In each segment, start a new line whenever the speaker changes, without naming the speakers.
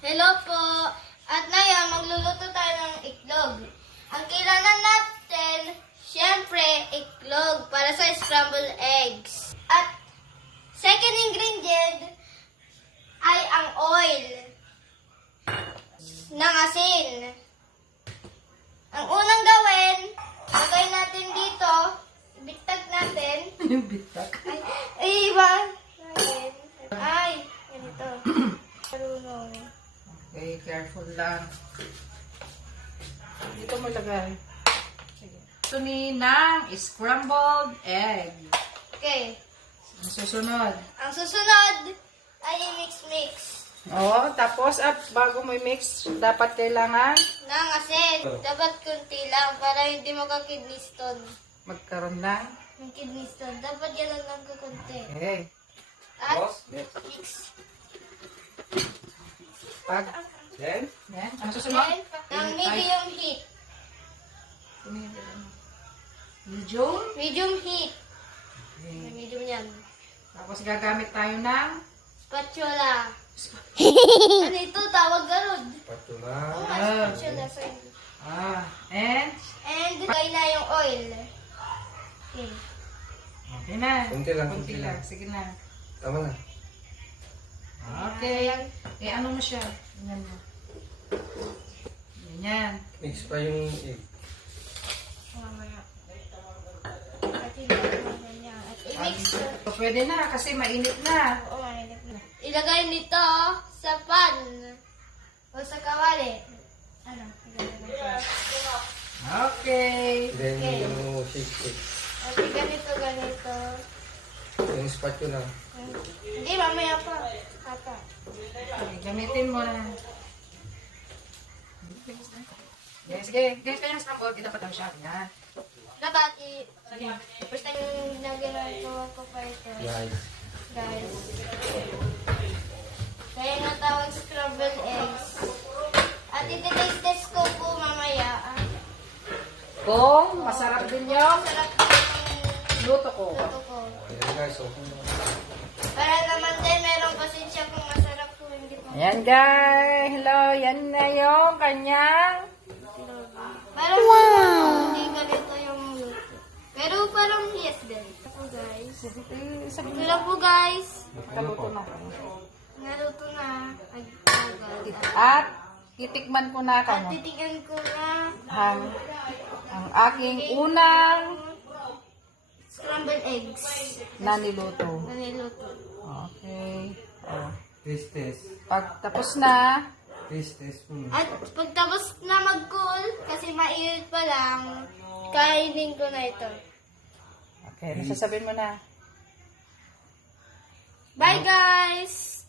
Hello po! At ngayon, magluluto tayo ng itlog. Ang kailangan natin, syempre, itlog para sa scrambled eggs. At second ingredient ay ang oil ng asin. Ang unang gawin, lagay natin dito, bitag natin.
Yung bitak.
Ay, iba. Ay, ganito. Marunong.
Okay, careful lang. Dito mo lagay. Sige. Ito ni ng scrambled egg.
Okay.
Ang susunod.
Ang susunod ay i-mix-mix
Oo, tapos at bago mo i-mix, dapat kailangan
ng asin. Dapat kunti lang para hindi makakidney stone.
magkaroon ng
Ng kidney stone. Dapat ganun lang kukunti.
okay.
At mix.
Pag,
Then,
yan, ang susunod.
Then, ng medium heat.
Medium.
Medium heat.
Okay.
Medium yan.
Tapos gagamit tayo ng
Spatula. ano ito? Tawag ganun.
patula.
Oo nga,
Ah.
spatula. Sorry.
ah, and
And, na yung oil. Okay.
okay na.
Kunti lang,
Kunti
kunti
lang.
lang.
Sige na.
Tama na.
Okay. Eh, ano mo siya? Ganyan mo. Ganyan.
Mix pa yung egg.
Mamaya. I-mix.
So, pwede na kasi mainit na.
Oo, mainit na. Ilagay nito sa pan. O sa kawali. Ano?
Okay.
Then,
Okay.
yung shake shake.
At ganito, ganito.
Yung spatula.
Hindi, mamaya pa. Ata.
okay. Gamitin mo na. Yes, sige. Guys, kaya sa board, kita pa tayo siya. Yan.
Dapat i... First time na ginagawa ko pa ito.
Guys.
Guys. Kaya nga tawag scrambled eggs. At iti-taste test ko po mamaya.
Kung masarap din yung
sarap yung
luto ko.
luto ko.
Ayan guys, open na.
Para
Ayan guys. Hello. Yan na yung kanyang
Parang wow! hindi ganito yung. Pero parang yes din. Ito po guys. Ito lang po guys.
Kaluto na.
Naluto na.
At titikman ko na
At
kamo
titigan ko na
ang ang aking unang
scrambled eggs
na niluto.
na niluto.
Okay. Oh.
Taste test.
Pag tapos na,
Taste test muna.
At pagtapos na mag-cool, kasi mainit pa lang, kainin ko na ito.
okay, sasabihin mo na.
Bye guys!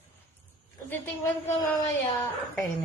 Titingnan ko mamaya.
Kainin.